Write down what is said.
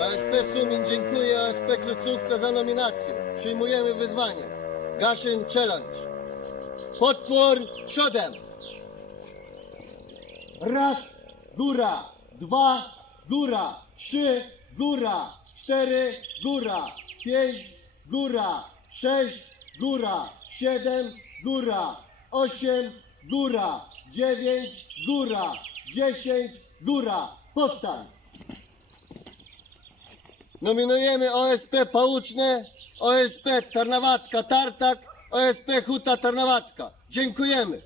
OSP Sumin dziękuję OSP Klucówce za nominację. Przyjmujemy wyzwanie. Gaszyn Challenge. Podpór przodem. Raz, góra, dwa, góra, trzy, góra, cztery, góra, pięć, góra, sześć, góra, siedem, góra, osiem, góra, dziewięć, góra, dziesięć, góra. Powstań! Nominujemy OSP Pałuczne, OSP Tarnawatka Tartak, OSP Huta Tarnawacka. Dziękujemy.